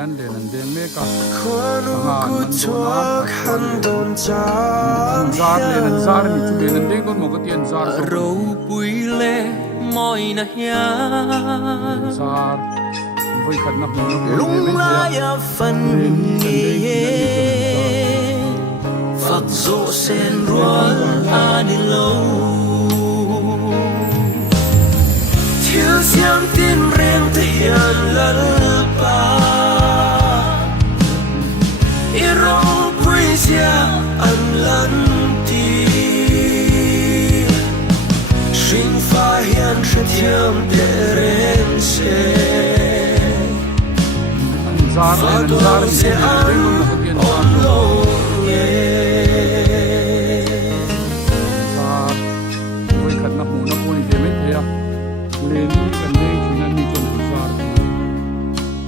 hian le nan deng me ka Kwanu ku chuak han don cha zar le nan zar ni chu le nan deng don mo ka tian zar so râu bụi lê mỏi na hia zar voi khat na bu lung la ya fan nghe phật dỗ sen ruan ani lâu thiếu xiang tin rèn thể hiện lẫn ba irong puisia an lẫn ti sinh pha hian sẽ thiam để rèn se zar le nan zar ni chu le nan deng don mo ka tian zar so